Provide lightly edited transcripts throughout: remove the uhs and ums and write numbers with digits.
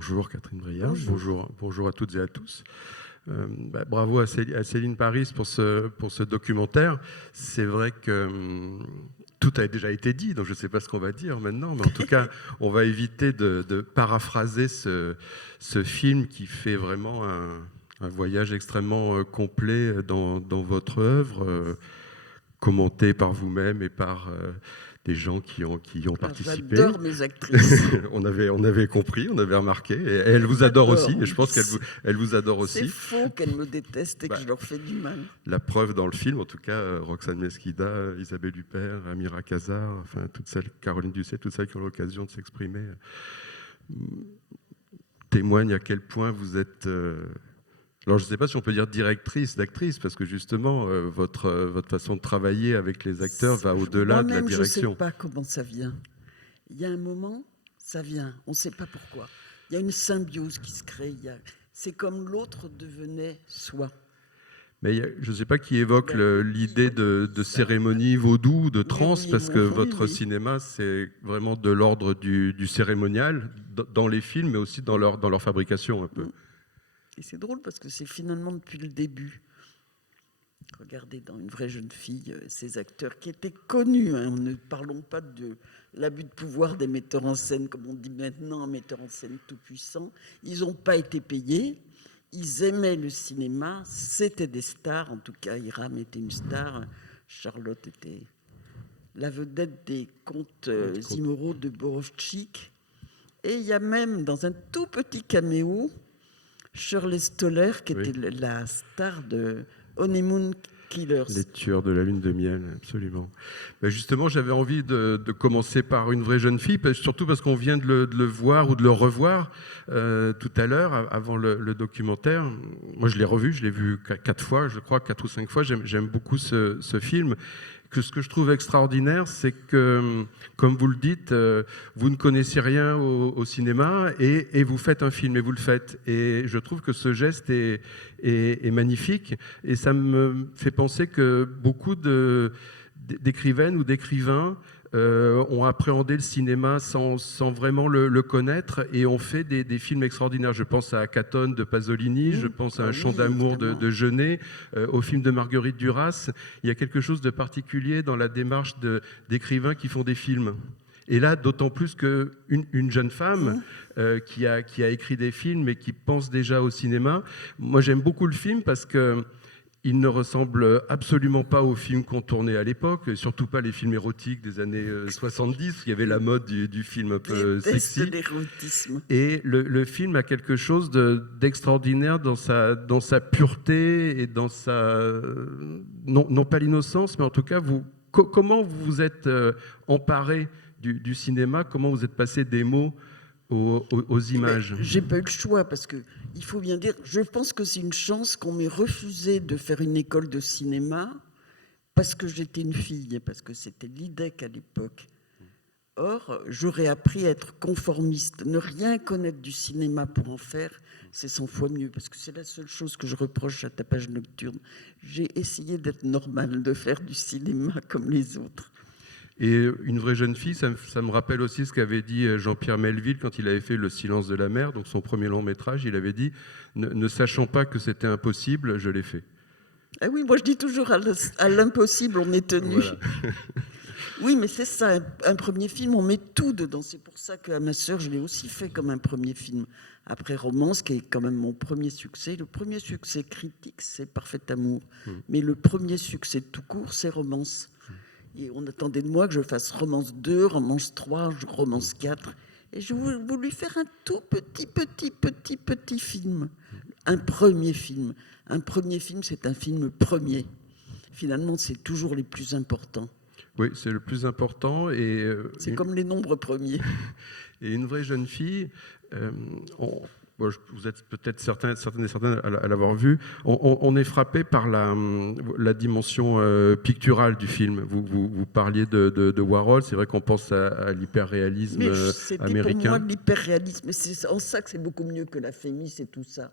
Bonjour Catherine Breillat, Bonjour. bonjour à toutes et à tous. Bravo à Céline Paris pour ce documentaire. C'est vrai que tout a déjà été dit, donc je ne sais pas ce qu'on va dire maintenant, mais en tout cas, on va éviter de paraphraser ce film qui fait vraiment un voyage extrêmement complet dans votre œuvre, commenté par vous-même et par des gens qui y ont participé. J'adore mes actrices. On avait compris, on avait remarqué. Et elle vous adore aussi. Et je pense elle vous adore aussi. C'est faux qu'elles me détestent et que Bah, je leur fais du mal. La preuve dans le film, en tout cas, Roxane Mesquida, Isabelle Huppert, Amira Kazar, enfin, toutes celles, Caroline Dusset, toutes celles qui ont l'occasion de s'exprimer, témoignent à quel point vous êtes... alors, je ne sais pas si on peut dire directrice d'actrice, parce que justement, votre façon de travailler avec les acteurs va au-delà de la Moi-même, je ne sais direction. pas comment ça vient. Il y a un moment, ça vient. On ne sait pas pourquoi. Il y a une symbiose qui se crée. C'est comme l'autre devenait soi. Mais je ne sais pas qui évoque l'idée de cérémonie vaudou, de transe, parce que votre cinéma, c'est vraiment de l'ordre du cérémonial, dans les films, mais aussi dans leur fabrication un peu. Et c'est drôle parce que c'est finalement depuis le début. Regardez dans Une vraie jeune fille, ces acteurs qui étaient connus. Hein, ne parlons pas de l'abus de pouvoir des metteurs en scène, comme on dit maintenant, un metteur en scène tout puissant. Ils n'ont pas été payés. Ils aimaient le cinéma. C'était des stars. En tout cas, Hiram était une star. Charlotte était la vedette des contes immoraux de Borovtchik. Et il y a même, dans un tout petit caméo, Shirley Stoller, qui était la star de Honeymoon Killers. Les tueurs de la lune de miel, absolument. Justement, j'avais envie de commencer par Une vraie jeune fille, surtout parce qu'on vient de le voir ou de le revoir tout à l'heure, avant le documentaire. Moi, je l'ai vu 4 fois, je crois, 4 ou 5 fois. J'aime beaucoup ce film. Ce que je trouve extraordinaire, c'est que, comme vous le dites, vous ne connaissez rien au cinéma et vous faites un film et vous le faites. Et je trouve que ce geste est magnifique et ça me fait penser que beaucoup d'écrivaines ou d'écrivains ont appréhendé le cinéma sans vraiment le connaître et ont fait des films extraordinaires. Je pense à Catone de Pasolini, je pense à Un chant d'amour de Genet, au film de Marguerite Duras. Il y a quelque chose de particulier dans la démarche d'écrivains qui font des films. Et là, d'autant plus qu'une jeune femme qui a écrit des films et qui pense déjà au cinéma. Moi, j'aime beaucoup le film parce que il ne ressemble absolument pas aux films qu'on tournait à l'époque, surtout pas les films érotiques des années 70. Il y avait la mode du film un peu sexy. L'érotisme. Et le film a quelque chose d'extraordinaire dans sa pureté et dans sa... non pas l'innocence, mais en tout cas, comment vous vous êtes emparé du cinéma, comment vous êtes passé des mots aux images. J'ai pas eu le choix parce que il faut bien dire, je pense que c'est une chance qu'on m'ait refusé de faire une école de cinéma parce que j'étais une fille, parce que c'était l'IDEC à l'époque. Or, j'aurais appris à être conformiste, ne rien connaître du cinéma pour en faire, c'est 100 fois mieux, parce que c'est la seule chose que je reproche à Tapage Nocturne. J'ai essayé d'être normale, de faire du cinéma comme les autres. Et Une vraie jeune fille, ça me rappelle aussi ce qu'avait dit Jean-Pierre Melville quand il avait fait Le silence de la mer, donc son premier long métrage. Il avait dit, ne sachant pas que c'était impossible, je l'ai fait. Ah oui, moi je dis toujours à l'impossible, on est tenu. Voilà. Oui, mais c'est ça, un premier film, on met tout dedans. C'est pour ça qu'à ma sœur, je l'ai aussi fait comme un premier film. Après Romance, qui est quand même mon premier succès. Le premier succès critique, c'est Parfait Amour. Mais le premier succès tout court, c'est Romance. Et on attendait de moi que je fasse Romance 2, Romance 3, Romance 4. Et je voulais faire un tout petit film. Un premier film. Un premier film, c'est un film premier. Finalement, c'est toujours les plus importants. Oui, c'est le plus important. C'est comme les nombres premiers. Et Une vraie jeune fille, vous êtes peut-être certaines et certains à l'avoir vu, on est frappé par la dimension picturale du film. Vous parliez de Warhol, c'est vrai qu'on pense à l'hyperréalisme américain. C'était pour moi l'hyperréalisme, mais c'est en ça que c'est beaucoup mieux que la Fémis et tout ça.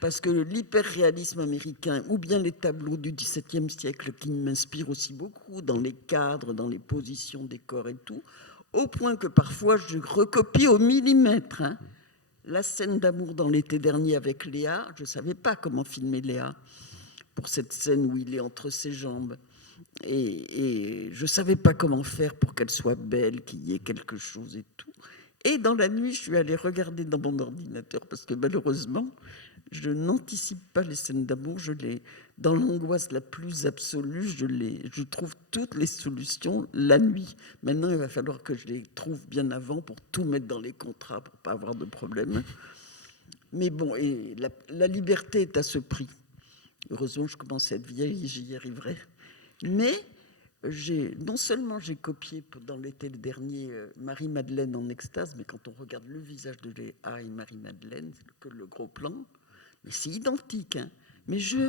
Parce que l'hyperréalisme américain, ou bien les tableaux du XVIIe siècle qui m'inspirent aussi beaucoup, dans les cadres, dans les positions des corps et tout, au point que parfois je recopie au millimètre, hein. La scène d'amour dans l'été dernier avec Léa, je ne savais pas comment filmer Léa pour cette scène où il est entre ses jambes. Et je ne savais pas comment faire pour qu'elle soit belle, qu'il y ait quelque chose et tout. Et dans la nuit, je suis allée regarder dans mon ordinateur parce que malheureusement, je n'anticipe pas les scènes d'amour. Dans l'angoisse la plus absolue, je trouve toutes les solutions la nuit. Maintenant, il va falloir que je les trouve bien avant pour tout mettre dans les contrats, pour pas avoir de problème. Mais bon, et la liberté est à ce prix. Heureusement, je commence à être vieille, j'y arriverai. Mais non seulement j'ai copié dans l'été dernier Marie-Madeleine en extase, mais quand on regarde le visage de Léa et Marie-Madeleine, c'est que le gros plan, mais c'est identique. Hein. Mais j'ai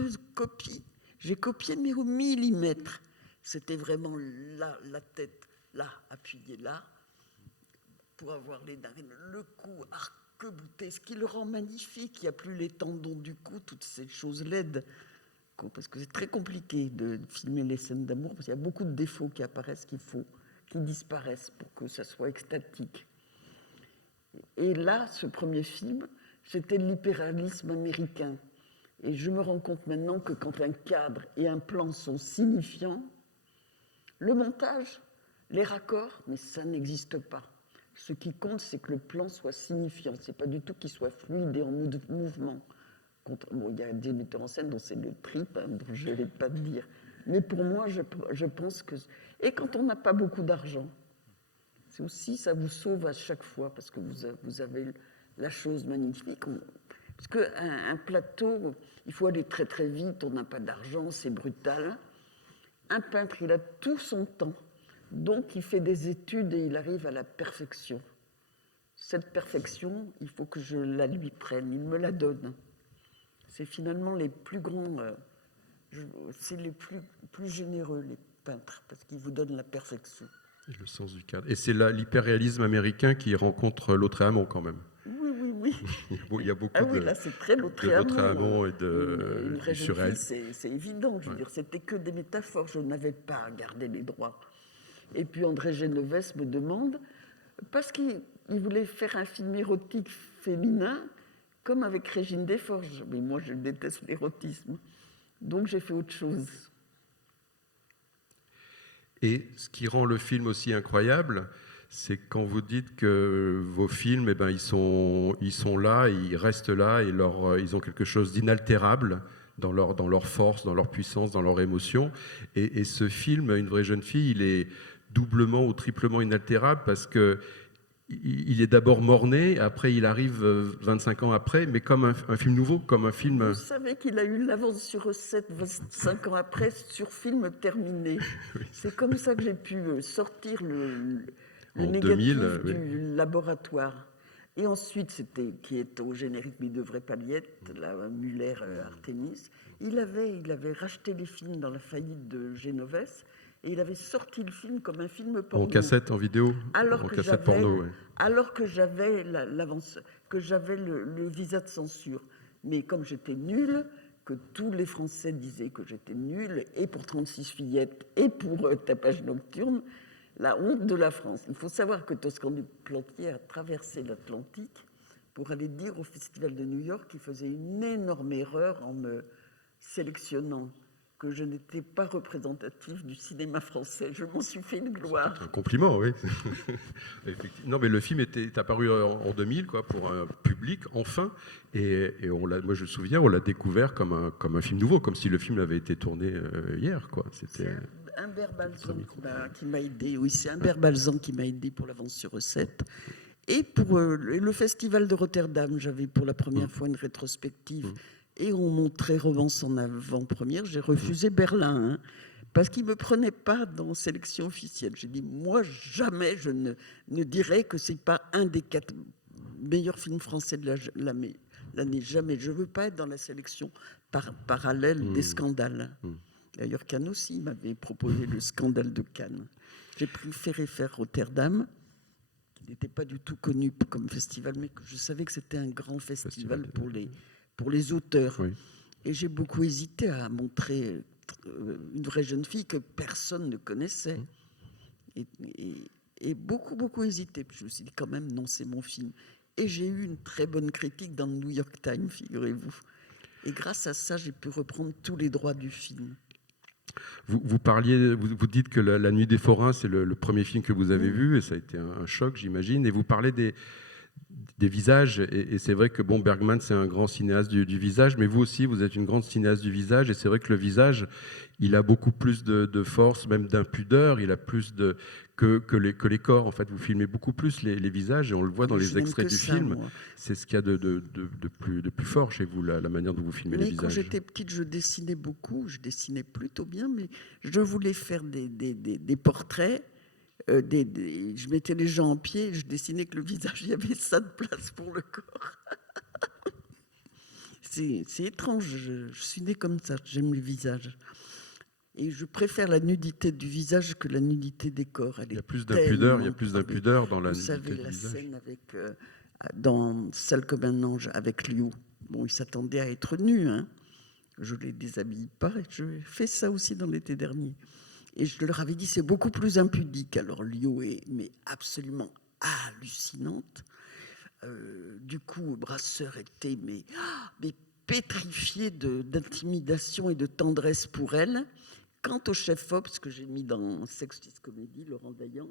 copié mais au millimètre. C'était vraiment là, la tête, là, appuyée là, pour avoir les narines, le cou arc-bouté, ce qui le rend magnifique. Il n'y a plus les tendons du cou, toutes ces choses laides. Parce que c'est très compliqué de filmer les scènes d'amour, parce qu'il y a beaucoup de défauts qui apparaissent, qui disparaissent pour que ça soit extatique. Et là, ce premier film, c'était l'hyperréalisme américain. Et je me rends compte maintenant que quand un cadre et un plan sont signifiants, le montage, les raccords, mais ça n'existe pas. Ce qui compte, c'est que le plan soit signifiant. C'est pas du tout qu'il soit fluide et en mouvement. Bon, il y a des metteurs en scène dont c'est le trip, hein, dont je ne vais pas te dire. Mais pour moi, je pense que... Et quand on n'a pas beaucoup d'argent, c'est aussi, ça vous sauve à chaque fois, parce que vous avez la chose magnifique. Parce qu'un plateau, il faut aller très très vite, on n'a pas d'argent, c'est brutal. Un peintre, il a tout son temps. Donc, il fait des études et il arrive à la perfection. Cette perfection, il faut que je la lui prenne, il me la donne. C'est finalement les plus grands, c'est les plus généreux, les peintres, parce qu'ils vous donnent la perfection. Et le sens du cadre. Et c'est l'hyperréalisme américain qui rencontre Lautréamont quand même. Oui. Il y a beaucoup oui, là, c'est très Lautréamont et du surréalisme. C'est évident, je veux dire, c'était que des métaphores, je n'avais pas gardé les droits. Et puis André Genovès me demande, parce qu'il voulait faire un film érotique féminin, comme avec Régine Desforges. Mais moi, je déteste l'érotisme. Donc, j'ai fait autre chose. Et ce qui rend le film aussi incroyable, c'est quand vous dites que vos films, eh ben, ils sont là, ils restent là, et ils ont quelque chose d'inaltérable dans leur force, dans leur puissance, dans leur émotion. Et ce film, Une vraie jeune fille, il est doublement ou triplement inaltérable parce que il est d'abord mort-né, après il arrive 25 ans après, mais comme un film nouveau, comme un film... Vous savez qu'il a eu l'avance sur recette 25 ans après sur film terminé. Oui. C'est comme ça que j'ai pu sortir le négatif 2000, du laboratoire. Et ensuite, qui est au générique, mais il devrait pas l'y être, la Muller Artemis. Il avait racheté les films dans la faillite de Genovès. Et il avait sorti le film comme un film porno. En cassette, en vidéo, alors que j'avais l'avance, que j'avais le visa de censure. Mais comme j'étais nulle, que tous les Français disaient que j'étais nulle, et pour 36 fillettes, et pour Tapage nocturne, la honte de la France. Il faut savoir que Toscan du Plantier a traversé l'Atlantique pour aller dire au Festival de New York qu'il faisait une énorme erreur en me sélectionnant, que je n'étais pas représentatif du cinéma français. Je m'en suis fait une gloire. C'est un compliment, oui. Non, mais le film est apparu en 2000, quoi, pour un public, enfin. Et moi, je me souviens, on l'a découvert comme un film nouveau, comme si le film avait été tourné hier, quoi. C'était Humbert Balzan qui m'a aidé. Oui, c'est Humbert Balzan qui m'a aidé pour l'avance sur recette. Et pour le Festival de Rotterdam, j'avais pour la première fois une rétrospective. Et on montrait Romance en avant-première. J'ai refusé Berlin, hein, parce qu'il ne me prenait pas dans sélection officielle. J'ai dit, moi, jamais je ne dirais que ce n'est pas un des 4 meilleurs films français de l'année. Jamais. Je ne veux pas être dans la sélection parallèle des scandales. D'ailleurs, Cannes aussi m'avait proposé le scandale de Cannes. J'ai préféré faire Rotterdam, qui n'était pas du tout connu comme festival, mais que je savais que c'était un grand festival pour les auteurs. Oui. Et j'ai beaucoup hésité à montrer Une vraie jeune fille que personne ne connaissait. Et beaucoup hésité. Puis je me suis dit quand même, non, c'est mon film. Et j'ai eu une très bonne critique dans le New York Times, figurez-vous. Et grâce à ça, j'ai pu reprendre tous les droits du film. Vous parliez, vous dites que La Nuit des Forains, c'est le premier film que vous avez Mmh. vu, et ça a été un choc, j'imagine. Et vous parlez des visages, et c'est vrai que bon, Bergman, c'est un grand cinéaste du visage, mais vous aussi, vous êtes une grande cinéaste du visage, et c'est vrai que le visage, il a beaucoup plus de force, même d'impudeur, il a plus que les corps. En fait, vous filmez beaucoup plus les visages, et on le voit Ah, dans mais les je n'aime extraits que du ça, film. moi. C'est ce qu'il y a de plus fort chez vous, la manière dont vous filmez les Mais quand visages. j'étais petite, je dessinais beaucoup, je dessinais plutôt bien, mais je voulais faire des portraits. Je mettais les gens en pied, je dessinais que le visage, il y avait ça de place pour le corps. C'est étrange, je suis née comme ça, j'aime le visage. Et je préfère la nudité du visage que la nudité des corps. Elle Il y a est plus d'impudeur, il y a tellement... plus Ah, mais d'impudeur dans la vous nudité savez, du la visage. scène avec, dans Sale comme un ange avec Liu. Bon, il s'attendait à être nu, hein. Je ne les déshabille pas. Et je fais ça aussi dans l'été dernier. Et je leur avais dit, c'est beaucoup plus impudique. Alors Liu est mais absolument hallucinante. Du coup, Brasseur était mais pétrifié d'intimidation et de tendresse pour elle. Quant au chef-op, ce que j'ai mis dans Sextus Comédie, Laurent Dayan,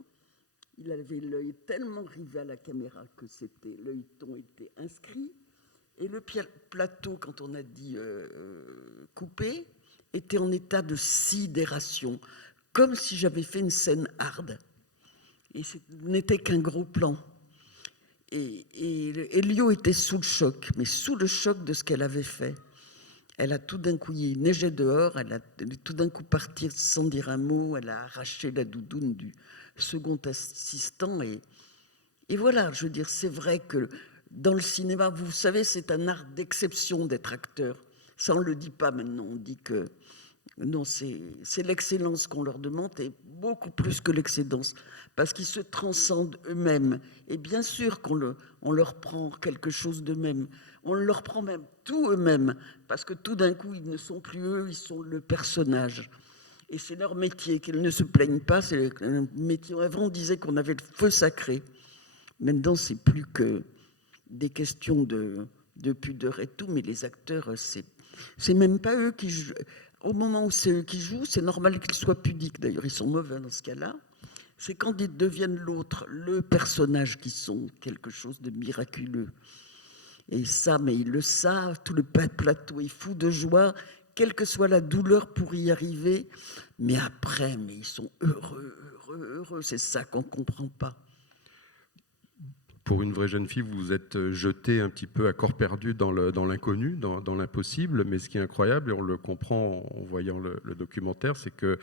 il avait l'œil tellement rivé à la caméra que l'œilleton était inscrit. Et le plateau, quand on a dit coupé, était en état de sidération, comme si j'avais fait une scène hard. Et ce n'était qu'un gros plan. Et Elio était sous le choc, mais sous le choc de ce qu'elle avait fait. Elle a tout d'un coup, il neigeait dehors, elle est tout d'un coup partie sans dire un mot, elle a arraché la doudoune du second assistant. Et voilà, je veux dire, c'est vrai que dans le cinéma, vous savez, c'est un art d'exception d'être acteur. Ça, on ne le dit pas maintenant, on dit que non, c'est l'excellence qu'on leur demande, et beaucoup plus que l'excellence, parce qu'ils se transcendent eux-mêmes. Et bien sûr on leur prend quelque chose d'eux-mêmes, on leur prend même tout eux-mêmes, parce que tout d'un coup, ils ne sont plus eux, ils sont le personnage. Et c'est leur métier, qu'ils ne se plaignent pas, c'est un métier. Avant, on disait qu'on avait le feu sacré. Maintenant, c'est plus que des questions de pudeur et tout, mais les acteurs, c'est même pas eux qui jouent. Au moment où c'est eux qui jouent, c'est normal qu'ils soient pudiques. D'ailleurs, ils sont mauvais dans ce cas-là. C'est quand ils deviennent l'autre, le personnage, qui sont quelque chose de miraculeux. Et ça, mais ils le savent, tout le plateau est fou de joie, quelle que soit la douleur pour y arriver. Mais après, mais ils sont heureux, heureux, heureux. C'est ça qu'on ne comprend pas. Pour une vraie jeune fille, vous vous êtes jetée un petit peu à corps perdu dans l'inconnu, dans l'impossible. Mais ce qui est incroyable, et on le comprend en voyant le documentaire, c'est que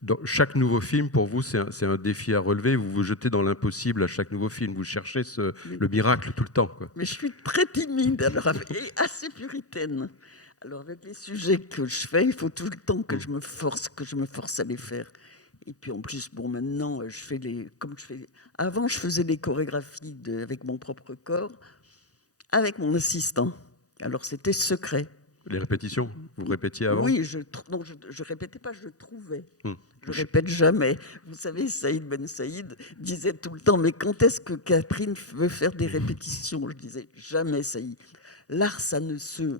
dans chaque nouveau film, pour vous, c'est un défi à relever. Vous vous jetez dans l'impossible à chaque nouveau film. Vous cherchez le miracle tout le temps, quoi. Mais je suis très timide alors, et assez puritaine. Alors avec les sujets que je fais, il faut tout le temps que je me force à les faire. Et puis en plus, bon, maintenant, je fais comme je fais. Avant, je faisais les chorégraphies avec mon propre corps, avec mon assistant. Alors c'était secret. Les répétitions, vous répétiez avant? Oui, non, je répétais pas, je trouvais. Hum. Je répète jamais. Vous savez, Saïd Ben Saïd disait tout le temps, mais quand est-ce que Catherine veut faire des répétitions? Je disais, jamais, Saïd. L'art, ça ne se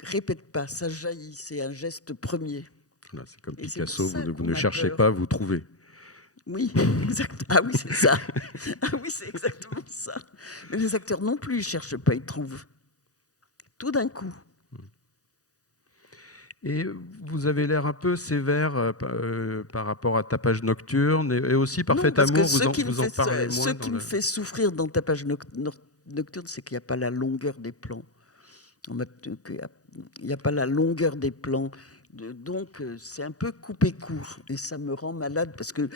répète pas, ça jaillit, c'est un geste premier. Voilà, c'est comme Et c'est Picasso, pour ça vous qu'on ne a cherchez peur. pas, vous trouvez. Oui, exact. Ah oui, c'est ça. Ah oui, c'est exactement ça. Mais les acteurs non plus, ils ne cherchent pas, ils trouvent. Tout d'un coup. Et vous avez l'air un peu sévère par rapport à Tapage nocturne, et aussi Non, Parfait parce amour, que ce qui vous en parlez moins. ce qui me fait souffrir dans Tapage nocturne, c'est qu'il n'y a pas la longueur des plans. Il n'y a pas la longueur des plans. Donc, c'est un peu coupé court. Et ça me rend malade parce que.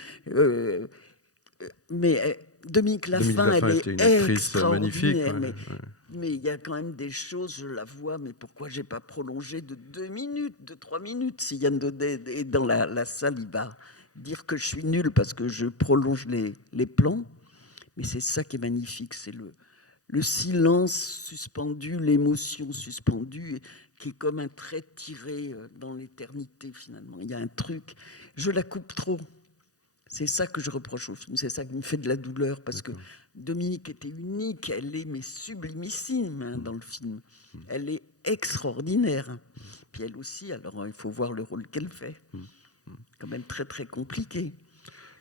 Mais Dominique Laffin, elle était une est actrice magnifique. extraordinaire. Ouais. Mais il y a quand même des choses, je la vois, mais pourquoi j'ai pas prolongé de 2 minutes, de 3 minutes? Si Yann Daudet est dans la salle, il va dire que je suis nulle parce que je prolonge les plans. Mais c'est ça qui est magnifique, c'est le silence suspendu, l'émotion suspendue, qui est comme un trait tiré dans l'éternité finalement. Il y a un truc, je la coupe trop. C'est ça que je reproche au film, c'est ça qui me fait de la douleur, parce que Dominique était unique, elle est mais sublimissime hein, dans le film. Elle est extraordinaire. Puis elle aussi, alors il faut voir le rôle qu'elle fait. Quand même très très compliqué.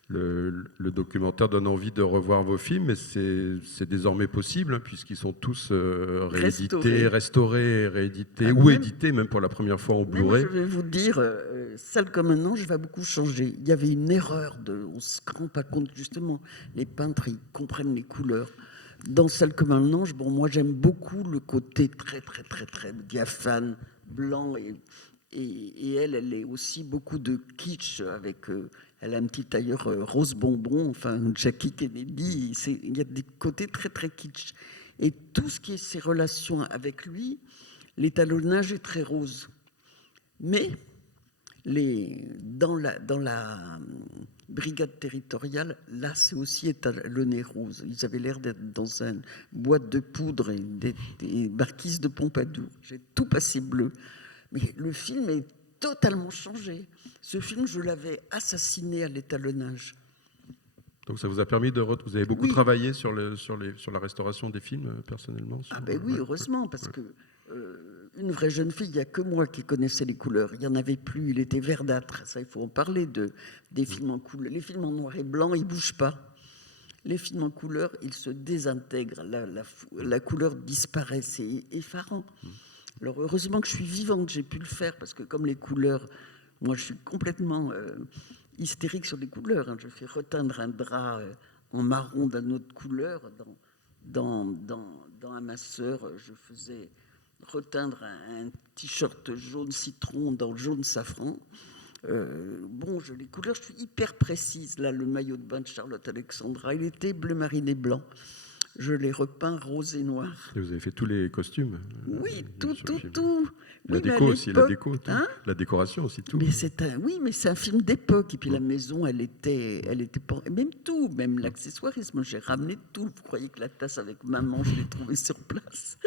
Le documentaire donne envie de revoir vos films, mais c'est désormais possible, hein, puisqu'ils sont tous réédités, restaurés, réédités, ou même, édités, même pour la première fois en même, Blu-ray. je vais vous dire, Sale comme un ange va beaucoup changer. Il y avait une erreur, on ne se rend pas compte justement. Les peintres, ils comprennent les couleurs. Dans Sale comme un ange, bon, moi j'aime beaucoup le côté très très très très diaphane, blanc et elle est aussi beaucoup de kitsch avec. Elle a un petit tailleur rose bonbon, enfin Jackie Kennedy. Il y a des côtés très très kitsch. Et tout ce qui est ses relations avec lui, l'étalonnage est très rose. Mais dans la brigade territoriale, là c'est aussi étalonné rose. Ils avaient l'air d'être dans une boîte de poudre et des marquises de Pompadour. J'ai tout passé bleu. Mais le film est totalement changé. Ce film, je l'avais assassiné à l'étalonnage. Donc ça vous a permis vous avez beaucoup travaillé sur la restauration des films, personnellement Oui, heureusement, parce que Une vraie jeune fille, il n'y a que moi qui connaissais les couleurs. Il n'y en avait plus, il était verdâtre. Ça, il faut en parler des films en couleur. Les films en noir et blanc, ils ne bougent pas. Les films en couleur, ils se désintègrent. La couleur disparaît, c'est effarant. Alors heureusement que je suis vivante, j'ai pu le faire, parce que comme les couleurs, moi je suis complètement hystérique sur les couleurs. Hein. Je fais reteindre un drap en marron d'une autre couleur. Dans un masseur, je faisais reteindre un t-shirt jaune citron dans le jaune safran. Les couleurs, je suis hyper précise. Là, le maillot de bain de Charlotte Alexandra, il était bleu marine et blanc. Je l'ai repeint rose et noir. Et vous avez fait tous les costumes? Oui, tout. La déco aussi, la décoration aussi, tout. Mais c'est un film d'époque. Et puis la maison, elle était pas, même tout, même l'accessoirisme. J'ai ramené tout. Vous croyez que la tasse avec maman, je l'ai trouvée sur place?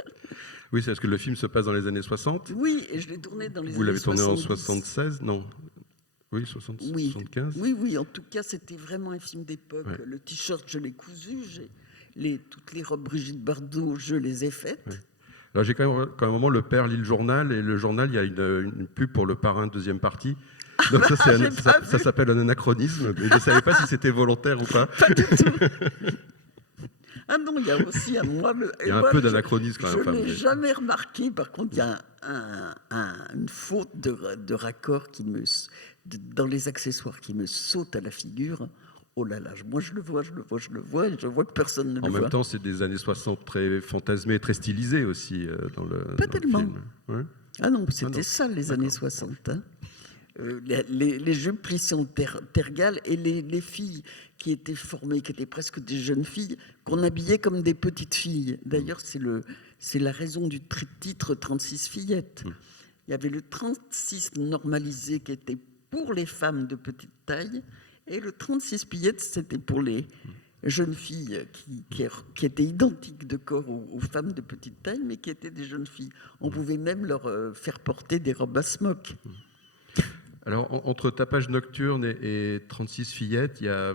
Oui, c'est parce que le film se passe dans les années 60. Oui, et je l'ai tourné dans les années 70. Vous l'avez tourné en 76? Non. Oui, 75. Oui, en tout cas, c'était vraiment un film d'époque. Ouais. Le t-shirt, je l'ai cousu. Toutes les robes Brigitte Bardot, je les ai faites. Ouais. Alors j'ai quand même un moment, le père lit le journal, et le journal, il y a une pub pour Le Parrain, deuxième partie. Donc ça s'appelle un anachronisme. Mais je ne savais pas si c'était volontaire ou pas. Pas du tout. Ah non, il y a aussi à moi... Il y a un peu d'anachronisme quand même. Je ne l'ai jamais remarqué. Par contre, il y a une faute de raccord dans les accessoires qui me saute à la figure. Oh là là, moi je le vois, et je vois que personne ne le voit. En même temps, c'est des années 60 très fantasmées, très stylisées aussi dans le Pas tellement. Le film. Ouais. Ah non, c'était ça les années 60. Hein. Les jupes plissées en tergale et les filles qui étaient formées, qui étaient presque des jeunes filles, qu'on habillait comme des petites filles. D'ailleurs, c'est la raison du titre 36 fillettes. Il y avait le 36 normalisé qui était pour les femmes de petite taille, et le 36 pillettes, c'était pour les jeunes filles qui étaient identiques de corps aux femmes de petite taille, mais qui étaient des jeunes filles. On pouvait même leur faire porter des robes à smock. Alors, entre Tapage nocturne et 36 fillettes, il y a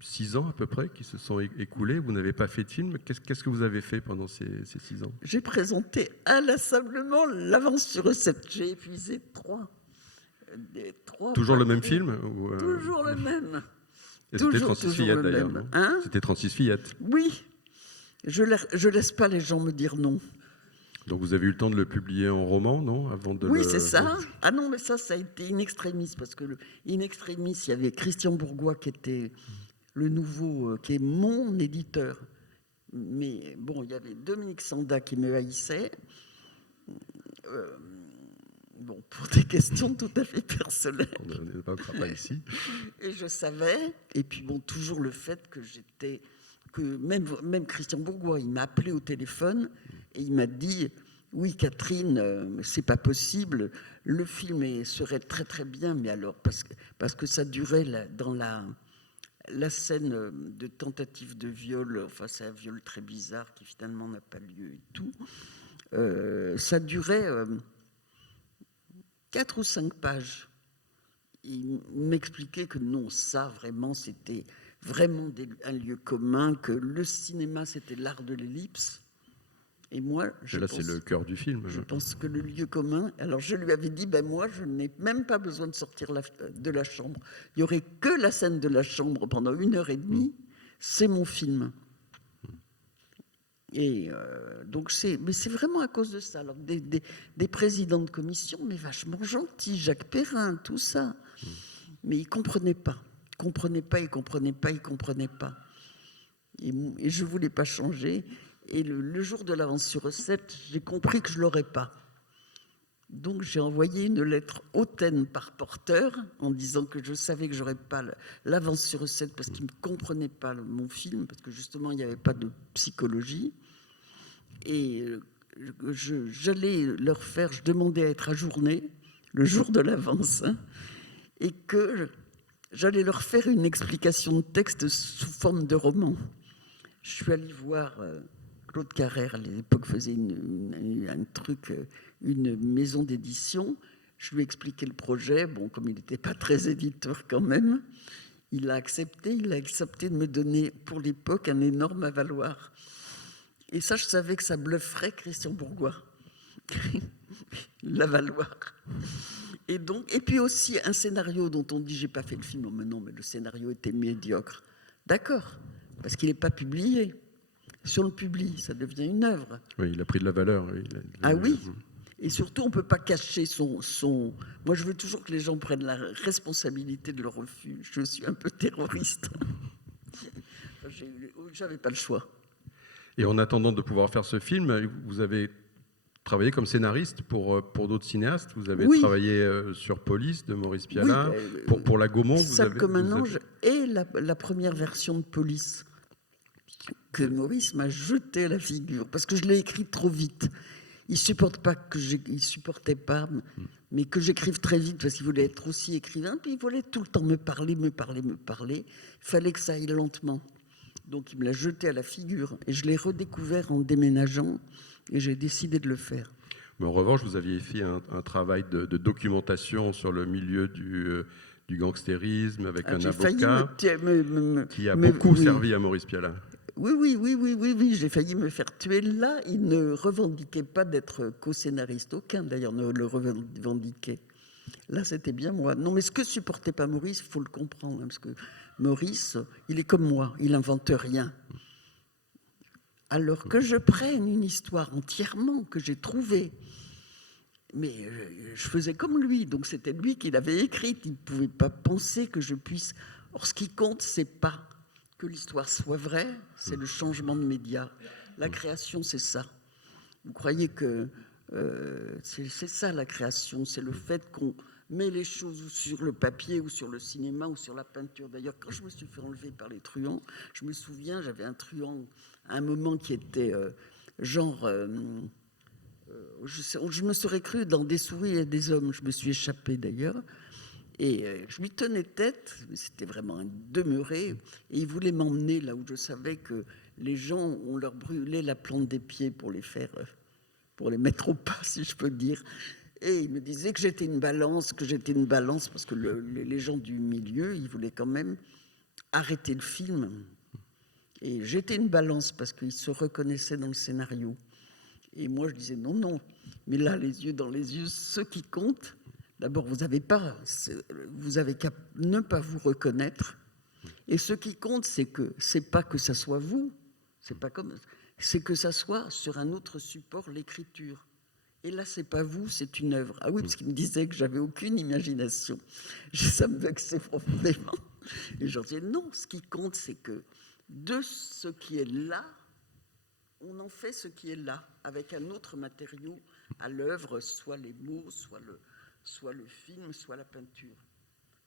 6 ans à peu près qui se sont écoulés. Vous n'avez pas fait de film. Qu'est-ce que vous avez fait pendant ces 6 ans? J'ai présenté inlassablement l'avance sur recette. J'ai épuisé 3. Toujours le même film ou Toujours le même. Et c'était 36 fillettes d'ailleurs. Hein, c'était 36 fillettes. Oui. Je laisse pas les gens me dire non. Donc vous avez eu le temps de le publier en roman, non, avant de Oui, c'est ça. Ah non, mais ça a été in extremis, parce que in extremis, il y avait Christian Bourgois qui était le nouveau, qui est mon éditeur. Mais bon, il y avait Dominique Sanda qui me haïssait. Pour des questions tout à fait personnelles. On n'est pas ici. Et je savais, et puis toujours le fait que même Christian Bourgois, il m'a appelé au téléphone et il m'a dit « Oui, Catherine, c'est pas possible, le film serait très très bien, mais alors, parce que ça durait dans la scène de tentative de viol, enfin c'est un viol très bizarre qui finalement n'a pas lieu et tout, ça durait 4 ou 5 pages. il m'expliquait que non, ça, vraiment, c'était vraiment un lieu commun, que le cinéma, c'était l'art de l'ellipse. Et moi, c'est le cœur du film. Je pense que le lieu commun... Alors, je lui avais dit, ben moi, je n'ai même pas besoin de sortir de la chambre. Il n'y aurait que la scène de la chambre pendant 1h30. C'est mon film. Et donc, c'est vraiment à cause de ça. Alors, des présidents de commission, mais vachement gentils, Jacques Perrin, tout ça. Mais ils ne comprenaient pas. Ils ne comprenaient pas. Et je ne voulais pas changer. Et le jour de l'avance sur recette, j'ai compris que je ne l'aurais pas. Donc, j'ai envoyé une lettre hautaine par porteur en disant que je savais que je n'aurais pas l'avance sur recette parce qu'ils ne comprenaient pas mon film, parce que justement, il n'y avait pas de psychologie. Et j'allais leur faire, je demandais à être ajourné le jour de l'avance, hein, et que j'allais leur faire une explication de texte sous forme de roman. Je suis allée voir Claude Carrère, à l'époque faisait une maison d'édition. Je lui ai expliqué le projet. Bon, comme il n'était pas très éditeur quand même, il a accepté de me donner pour l'époque un énorme avaloir. Et ça, je savais que ça blufferait Christian Bourgois. L'avaloir. Et puis aussi un scénario dont on dit j'ai pas fait le film. Mais non, mais le scénario était médiocre. D'accord, parce qu'il n'est pas publié. Si on le publie, ça devient une œuvre. Oui, il a pris de la valeur. Ah oui. Et surtout, on ne peut pas cacher son... Moi, je veux toujours que les gens prennent la responsabilité de leur refus. Je suis un peu terroriste. J'avais pas le choix. Et en attendant de pouvoir faire ce film, vous avez travaillé comme scénariste pour d'autres cinéastes. Vous avez travaillé sur Police de Maurice Pialat, pour La Gaumont. Sale comme un ange et la première version de Police que Maurice m'a jeté à la figure parce que je l'ai écrit trop vite. Il supportait pas, mais que j'écrive très vite parce qu'il voulait être aussi écrivain. Puis il voulait tout le temps me parler. Il fallait que ça aille lentement. Donc il me l'a jeté à la figure et je l'ai redécouvert en déménageant et j'ai décidé de le faire. Mais en revanche, vous aviez fait un travail de documentation sur le milieu du gangstérisme avec un avocat qui a beaucoup servi à Maurice Pialat. Oui, j'ai failli me faire tuer. Là, il ne revendiquait pas d'être co-scénariste. Aucun, d'ailleurs, ne le revendiquait. Là, c'était bien moi. Non, mais ce que supportait pas Maurice, il faut le comprendre, hein, parce que Maurice, il est comme moi, il n'invente rien. Alors que je prenne une histoire entièrement que j'ai trouvée, mais je faisais comme lui, donc c'était lui qui l'avait écrite. Il ne pouvait pas penser que je puisse... Or, ce qui compte, c'est pas que l'histoire soit vraie, c'est le changement de média. La création, c'est ça. Vous croyez que c'est ça la création, c'est le fait qu'on met les choses sur le papier ou sur le cinéma ou sur la peinture. D'ailleurs, quand je me suis fait enlever par les truands, je me souviens, j'avais un truand à un moment qui était je me serais cru dans Des souris et des hommes. Je me suis échappée d'ailleurs. Et je lui tenais tête, c'était vraiment un demeuré, et il voulait m'emmener là où je savais que les gens, on leur brûlait la plante des pieds pour les mettre au pas, si je peux dire. Et il me disait que j'étais une balance, parce que les gens du milieu, ils voulaient quand même arrêter le film. Et j'étais une balance parce qu'ils se reconnaissaient dans le scénario. Et moi, je disais non. Mais là, les yeux dans les yeux, ce qui compte... D'abord, vous avez qu'à ne pas vous reconnaître. Et ce qui compte, c'est pas que ça soit vous, c'est que ça soit sur un autre support, l'écriture. Et là, c'est pas vous, c'est une œuvre. Ah oui, parce qu'il me disait que j'avais aucune imagination. Ça me vexait profondément. Et je disais non, ce qui compte, c'est que de ce qui est là, on en fait ce qui est là, avec un autre matériau à l'œuvre, soit les mots, soit le film, soit la peinture.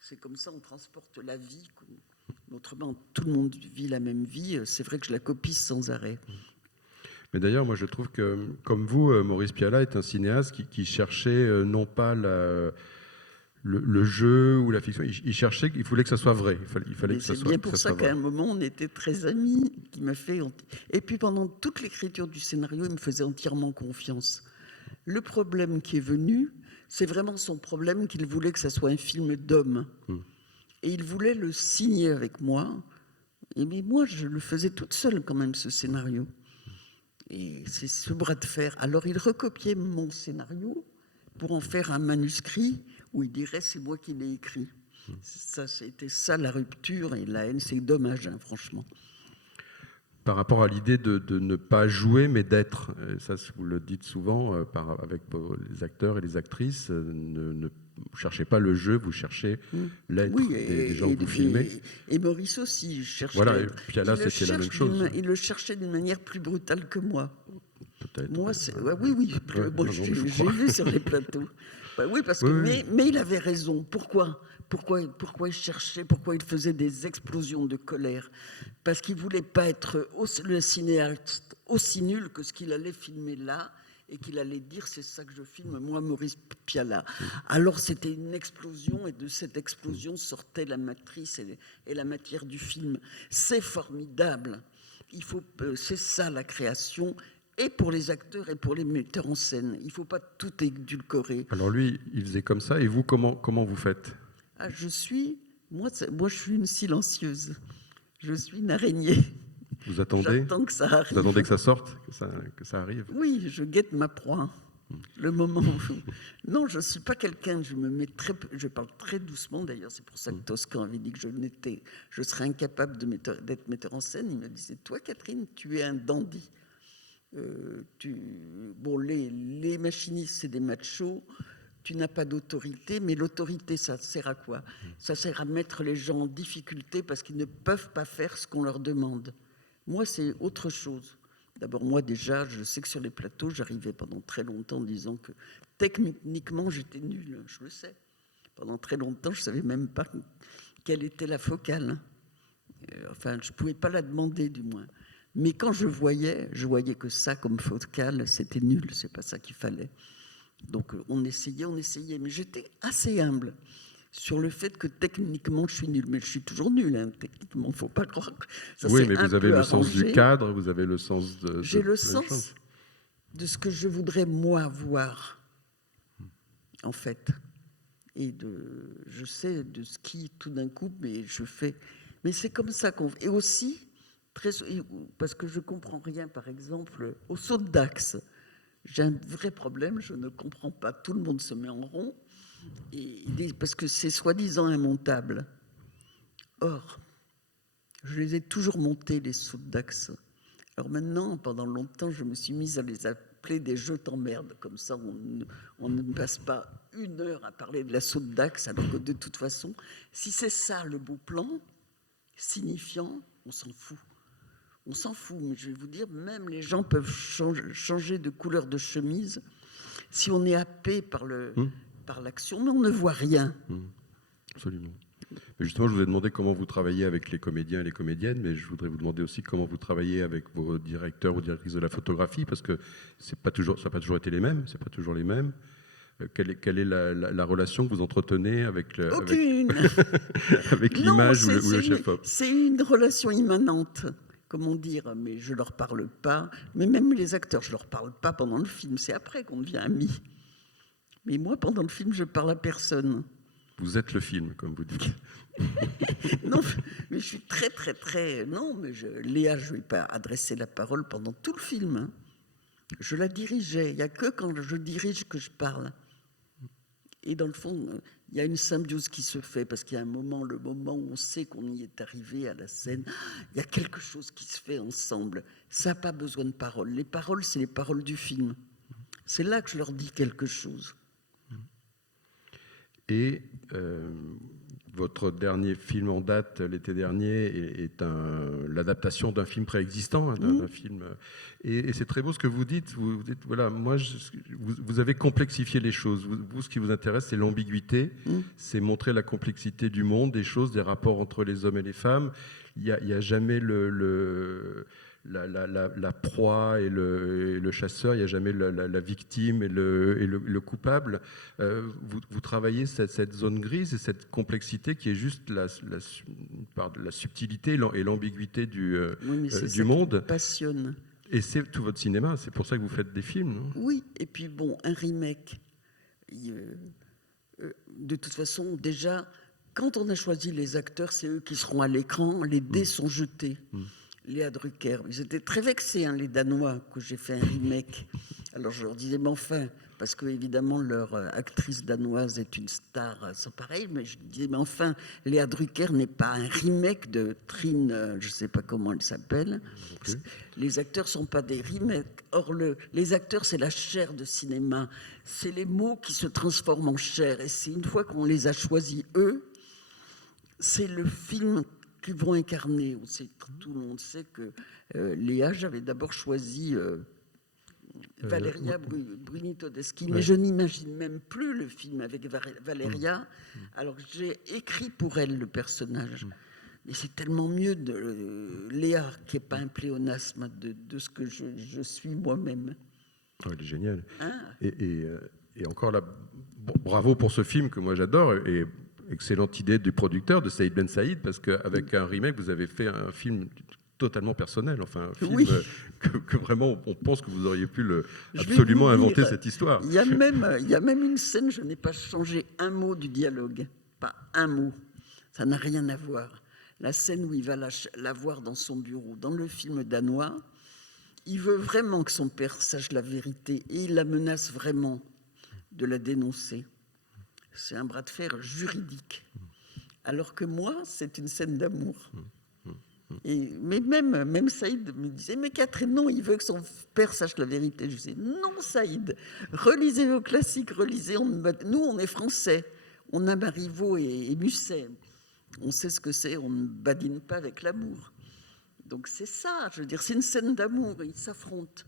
C'est comme ça, on transporte la vie. Autrement, tout le monde vit la même vie. C'est vrai que je la copie sans arrêt. Mais d'ailleurs, moi, je trouve que, comme vous, Maurice Pialat est un cinéaste qui cherchait non pas le jeu ou la fiction. Il cherchait, il voulait que ça soit vrai. Il fallait que ça soit. C'est bien pour ça qu'à un moment, on était très amis. Et puis, pendant toute l'écriture du scénario, il me faisait entièrement confiance. Le problème qui est venu, c'est vraiment son problème qu'il voulait que ça soit un film d'homme. Et il voulait le signer avec moi. Et mais moi, je le faisais toute seule quand même, ce scénario. Et c'est ce bras de fer. Alors il recopiait mon scénario pour en faire un manuscrit où il dirait c'est moi qui l'ai écrit. Ça, c'était ça la rupture et la haine. C'est dommage, hein, franchement. Par rapport à l'idée de ne pas jouer, mais d'être, et ça vous le dites souvent avec les acteurs et les actrices, ne cherchez pas le jeu, vous cherchez l'être Oui, des gens que vous filmez. Et Maurice aussi, il cherchait. Voilà, et puis là, c'était la même chose. Il le cherchait d'une manière plus brutale que moi. Peut-être. Moi, oui. Bon, j'ai vu sur les plateaux. Bah oui, parce que, mais il avait raison. Pourquoi il cherchait, pourquoi il faisait des explosions de colère? Parce qu'il ne voulait pas être le cinéaste aussi nul que ce qu'il allait filmer là et qu'il allait dire c'est ça que je filme, moi, Maurice Pialat. Alors c'était une explosion et de cette explosion sortait la matrice et la matière du film. C'est formidable. C'est ça la création. Et pour les acteurs et pour les metteurs en scène. Il ne faut pas tout édulcorer. Alors lui, il faisait comme ça. Et vous, comment vous faites? Moi, je suis une silencieuse. Je suis une araignée. Vous attendez? J'attends que ça arrive. Vous attendez que ça sorte, que ça arrive? Oui, je guette ma proie. Le moment où... Non, je ne suis pas quelqu'un, je parle très doucement d'ailleurs, c'est pour ça que Toscan avait dit que je serais incapable d'être metteur en scène. Il me disait, toi Catherine, tu es un dandy. Les machinistes, c'est des machos. Tu n'as pas d'autorité, mais l'autorité, ça sert à quoi? Ça sert à mettre les gens en difficulté parce qu'ils ne peuvent pas faire ce qu'on leur demande. Moi, c'est autre chose. D'abord, moi, déjà, je sais que sur les plateaux, j'arrivais pendant très longtemps en disant que techniquement, j'étais nulle. Je le sais. Pendant très longtemps, je ne savais même pas quelle était la focale. Je ne pouvais pas la demander, du moins. Mais quand je voyais que ça, comme focale, c'était nul, c'est pas ça qu'il fallait. Donc on essayait, mais j'étais assez humble sur le fait que techniquement je suis nulle. Mais je suis toujours nulle, hein, techniquement, faut pas croire que ça. Oui, mais vous avez le sens du cadre, vous avez le sens de... J'ai le sens de ce que je voudrais, moi, voir, en fait. Et je sais de ce qui, tout d'un coup, mais je fais... Mais c'est comme ça qu'on... Et aussi... parce que je ne comprends rien, par exemple, au saut de Dax. J'ai un vrai problème, je ne comprends pas. Tout le monde se met en rond, parce que c'est soi-disant immontable. Or, je les ai toujours montés, les sauts de Dax. Alors maintenant, pendant longtemps, je me suis mise à les appeler des jeux t'emmerde. Comme ça, on ne passe pas une heure à parler de la saut de Dax, alors que de toute façon, si c'est ça le beau plan, signifiant, on s'en fout. On s'en fout, mais je vais vous dire, même les gens peuvent changer de couleur de chemise si on est happé par l'action, mais on ne voit rien. Absolument. Mais justement, je vous ai demandé comment vous travaillez avec les comédiens et les comédiennes, mais je voudrais vous demander aussi comment vous travaillez avec vos directeurs ou directrices de la photographie, parce que ça n'a pas toujours été les mêmes, c'est pas toujours les mêmes. Quelle est la relation que vous entretenez avec l'image ou le chef-op? C'est une relation immanente. Comment dire, mais je ne leur parle pas. Mais même les acteurs, je ne leur parle pas pendant le film. C'est après qu'on devient amis. Mais moi, pendant le film, je parle à personne. Vous êtes le film, comme vous dites. Non, mais je suis très... Non, mais Léa, je ne vais pas adresser la parole pendant tout le film. Hein. Je la dirigeais. Il n'y a que quand je dirige que je parle. Et dans le fond, il y a une symbiose qui se fait, parce qu'il y a le moment où on sait qu'on y est arrivé à la scène, il y a quelque chose qui se fait ensemble. Ça n'a pas besoin de paroles. Les paroles, c'est les paroles du film. C'est là que je leur dis quelque chose. Et votre dernier film en date, l'été dernier, est l'adaptation d'un film préexistant, d'un film. Et c'est très beau ce que vous dites. Vous dites, voilà, vous avez complexifié les choses. Vous, ce qui vous intéresse, c'est l'ambiguïté, c'est montrer la complexité du monde, des choses, des rapports entre les hommes et les femmes. Il n'y a jamais la proie et le chasseur, il n'y a jamais la victime et le coupable. Vous travaillez cette zone grise et cette complexité qui est juste la subtilité et l'ambiguïté du monde. Qui me passionne. Et c'est tout votre cinéma, c'est pour ça que vous faites des films, non? Oui, et puis bon, un remake. puis, de toute façon, déjà, quand on a choisi les acteurs, c'est eux qui seront à l'écran. Les dés sont jetés. Léa Drucker, ils étaient très vexés, hein, les Danois, que j'ai fait un remake. Alors je leur disais, mais enfin, parce que évidemment leur actrice danoise est une star sans pareil, mais je disais, mais enfin, Léa Drucker n'est pas un remake de Trine, je ne sais pas comment elle s'appelle. Les acteurs ne sont pas des remakes. Or, les acteurs, c'est la chair de cinéma. C'est les mots qui se transforment en chair. Et c'est une fois qu'on les a choisis, eux, c'est le film qu'ils vont incarner. Tout le monde sait que Léa, j'avais d'abord choisi Valeria Bruni Todeschi, mais je n'imagine même plus le film avec Valeria. Alors j'ai écrit pour elle le personnage. Mais c'est tellement mieux de Léa, qui n'est pas un pléonasme de ce que je suis moi-même. Oh, elle est géniale. Et encore là, bravo pour ce film que moi j'adore. Et excellente idée du producteur, de Saïd Ben Saïd, parce qu'avec un remake, vous avez fait un film totalement personnel, enfin un film que vraiment on pense que vous auriez pu absolument inventer cette histoire. Il y a même une scène, je n'ai pas changé un mot du dialogue, pas un mot, ça n'a rien à voir. La scène où il va la voir dans son bureau, dans le film danois, il veut vraiment que son père sache la vérité et il la menace vraiment de la dénoncer. C'est un bras de fer juridique. Alors que moi, c'est une scène d'amour. Mais même Saïd me disait, mais Catherine, non, il veut que son père sache la vérité. Je disais, non Saïd, relisez vos classiques, relisez. Nous, on est français. On a Marivaux et Musset. On sait ce que c'est, on ne badine pas avec l'amour. Donc c'est ça, je veux dire, c'est une scène d'amour, ils s'affrontent.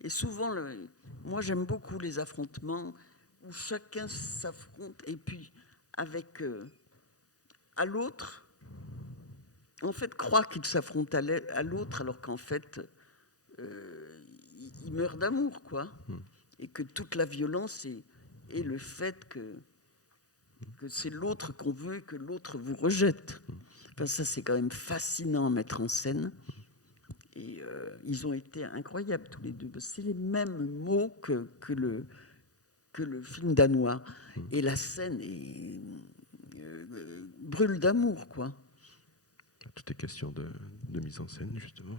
Et souvent, moi j'aime beaucoup les affrontements où chacun s'affronte et puis avec à l'autre, en fait, croit qu'il s'affronte à l'autre alors qu'en fait, il meurt d'amour, quoi. Et que toute la violence est le fait que c'est l'autre qu'on veut et que l'autre vous rejette. Enfin, ça, c'est quand même fascinant à mettre en scène. Et ils ont été incroyables tous les deux. C'est les mêmes mots que le film danois. Et la scène brûle d'amour, quoi. Tout est question de mise en scène, justement.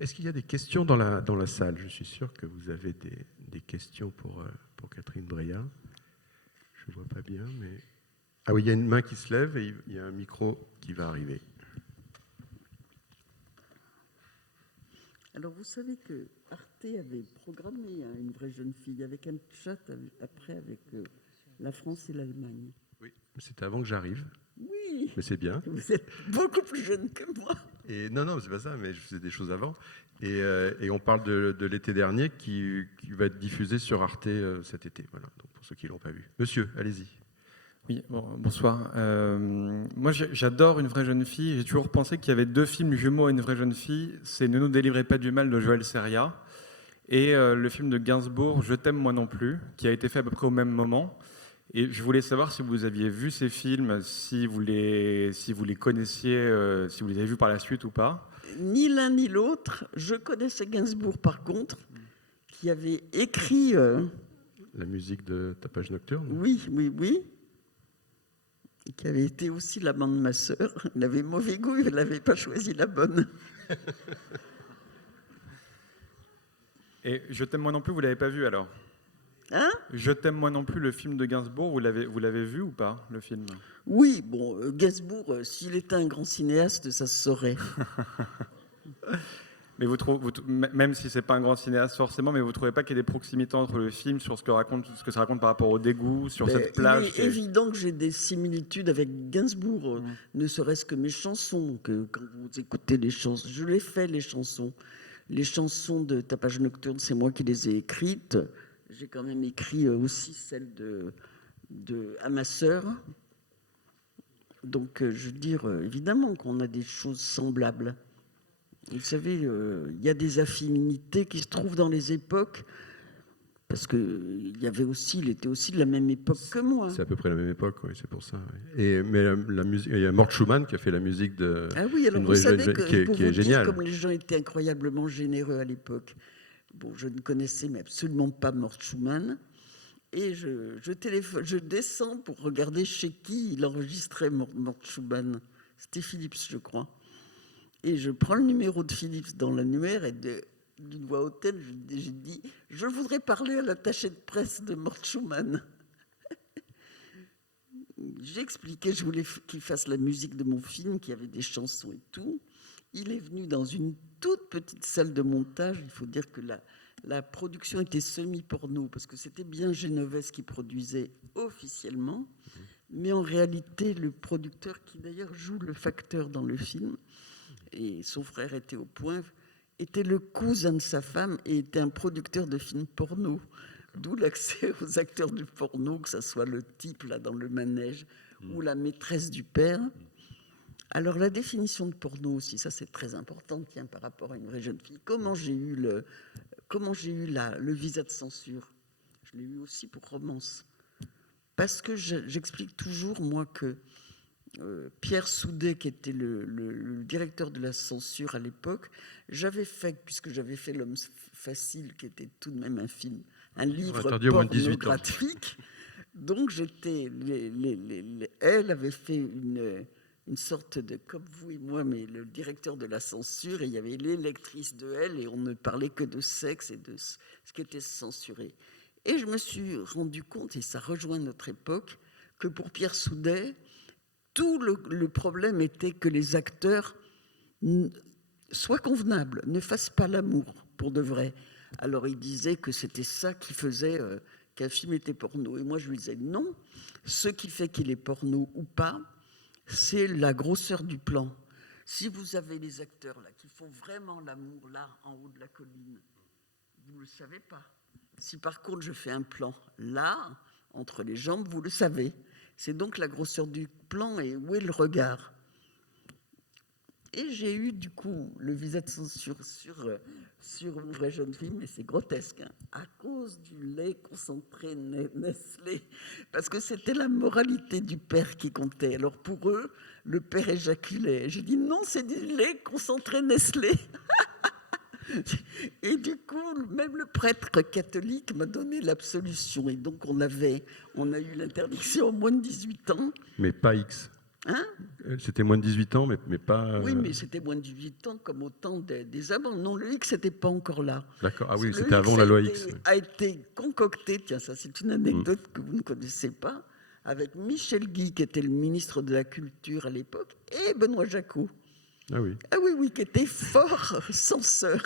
Est-ce qu'il y a des questions dans la salle? Je suis sûr que vous avez des questions pour Catherine Breillat. Je ne vois pas bien, mais... Ah oui, il y a une main qui se lève et il y a un micro qui va arriver. Alors, vous savez que Arte avait programmé Une vraie jeune fille avec un chat après avec la France et l'Allemagne. Oui, c'était avant que j'arrive. Oui. Mais c'est bien. Vous êtes beaucoup plus jeune que moi. Et non, c'est pas ça, mais je faisais des choses avant. Et on parle de l'été dernier qui va être diffusé sur Arte cet été. Voilà, donc pour ceux qui ne l'ont pas vu. Monsieur, allez-y. Oui, bonsoir. Moi, j'adore Une vraie jeune fille. J'ai toujours pensé qu'il y avait deux films jumeaux à Une vraie jeune fille. C'est Ne nous délivrez pas du mal de Joël Seria et le film de Gainsbourg, Je t'aime moi non plus, qui a été fait à peu près au même moment. Et je voulais savoir si vous aviez vu ces films, si vous les connaissiez, si vous les avez vus par la suite ou pas. Ni l'un ni l'autre. Je connaissais Gainsbourg, par contre, qui avait écrit... La musique de Tapage nocturne. Oui. Et qui avait été aussi l'amant de ma sœur. Il avait mauvais goût, il n'avait pas choisi la bonne. Et Je t'aime moi non plus, vous ne l'avez pas vu alors? Hein? Je t'aime moi non plus, le film de Gainsbourg, vous l'avez vu ou pas, le film? Oui, bon, Gainsbourg, s'il était un grand cinéaste, ça se saurait. Mais même si c'est pas un grand cinéaste forcément, mais vous trouvez pas qu'il y a des proximités entre le film sur ce que ça raconte par rapport au dégoût, sur cette plage? Il est évident que j'ai des similitudes avec Gainsbourg, ne serait-ce que mes chansons, que quand vous écoutez les chansons, je les fais les chansons. Les chansons de Tapage nocturne, c'est moi qui les ai écrites. J'ai quand même écrit aussi celles à ma sœur. Donc, je veux dire, évidemment qu'on a des choses semblables. Vous savez, il y a des affinités qui se trouvent dans les époques, parce qu'il était aussi de la même époque que moi. C'est à peu près la même époque, oui, c'est pour ça. Oui. Mais la musique, il y a Mort Schumann qui a fait la musique de... Ah oui, alors vous savez que pour qui est vous dire géniale. comme les gens étaient incroyablement généreux à l'époque. Bon, je ne connaissais mais absolument pas Mort Schumann. Et je descends pour regarder chez qui il enregistrait Mort Schumann. C'était Philips, je crois. Et je prends le numéro de Philips dans l'annuaire et d'une voix hautaine, j'ai dit « Je voudrais parler à l'attaché de presse de Mort Schumann ». J'ai expliqué, je voulais qu'il fasse la musique de mon film, qu'il y avait des chansons et tout. Il est venu dans une toute petite salle de montage. Il faut dire que la production était semi-porno, parce que c'était bien Genovès qui produisait officiellement. Mais en réalité, le producteur, qui d'ailleurs joue le facteur dans le film, et son frère était au point, était le cousin de sa femme et était un producteur de films porno. D'où l'accès aux acteurs du porno, que ce soit le type là dans le manège ou la maîtresse du père. Alors la définition de porno aussi, ça c'est très important, tiens, par rapport à une vraie jeune fille. Comment j'ai eu le visa de censure? Je l'ai eu aussi pour Romance. Parce que j'explique toujours, moi, que Pierre Soudet, qui était le directeur de la censure à l'époque, puisque j'avais fait L'Homme facile, qui était tout de même un livre pornographique, donc elle avait fait une sorte de, comme vous et moi, mais le directeur de la censure, et il y avait l'électrice de elle, et on ne parlait que de sexe et de ce qui était censuré. Et je me suis rendu compte, et ça rejoint notre époque, que pour Pierre Soudet, tout le problème était que les acteurs soient convenables, ne fassent pas l'amour pour de vrai. Alors il disait que c'était ça qui faisait qu'un film était porno. Et moi je lui disais non, ce qui fait qu'il est porno ou pas, c'est la grosseur du plan. Si vous avez les acteurs là qui font vraiment l'amour là en haut de la colline, vous ne le savez pas. Si par contre je fais un plan là, entre les jambes, vous le savez. C'est donc la grosseur du plan et où est le regard. Et j'ai eu du coup le visa de censure sur Une vraie jeune fille, mais c'est grotesque, hein, à cause du lait concentré Nestlé. Parce que c'était la moralité du père qui comptait. Alors pour eux, le père éjaculait. J'ai dit non, c'est du lait concentré Nestlé. Et du coup, même le prêtre catholique m'a donné l'absolution. Et donc, on a eu l'interdiction au moins de 18 ans. Mais pas X. Hein? C'était moins de 18 ans, mais pas... Oui, mais c'était moins de 18 ans, comme au temps des amants. Non, le X n'était pas encore là. D'accord. Ah oui, c'était avant la loi X. A été concocté, tiens, ça c'est une anecdote que vous ne connaissez pas, avec Michel Guy, qui était le ministre de la Culture à l'époque, et Benoît Jacot. Ah oui. Ah oui, oui, qui était fort censeur.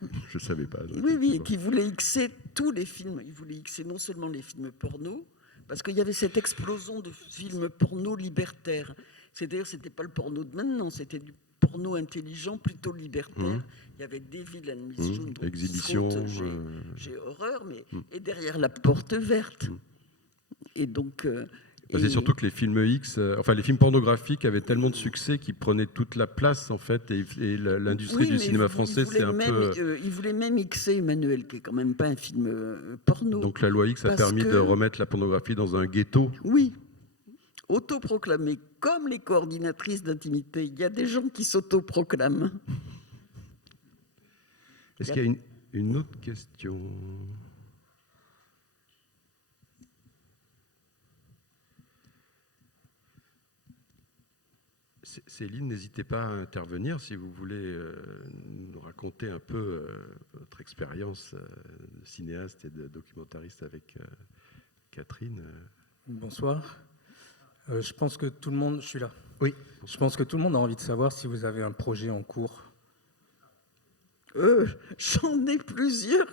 Je ne savais pas. Oui, oui, et qui voulait Xer tous les films. Il voulait Xer non seulement les films porno, parce qu'il y avait cette explosion de films porno libertaires. C'est-à-dire, ce n'était pas le porno de maintenant, c'était du porno intelligent, plutôt libertaire. Il y avait Devil and Miss June. Exhibition. J'ai horreur, mais et derrière la porte verte. Et donc... C'est surtout que les films X, les films pornographiques avaient tellement de succès qu'ils prenaient toute la place, en fait, et l'industrie du cinéma français, c'est un peu... Il voulait même Xer Emmanuel, qui est quand même pas un film porno. Donc la loi X a permis de remettre la pornographie dans un ghetto. Oui, autoproclamée, comme les coordinatrices d'intimité. Il y a des gens qui s'autoproclament. Est-ce qu'il y a une autre question ? Céline, n'hésitez pas à intervenir si vous voulez nous raconter un peu votre expérience de cinéaste et de documentariste avec Catherine. Bonsoir. Je pense que tout le monde... Je suis là. Oui. Je pense que tout le monde a envie de savoir si vous avez un projet en cours. J'en ai plusieurs.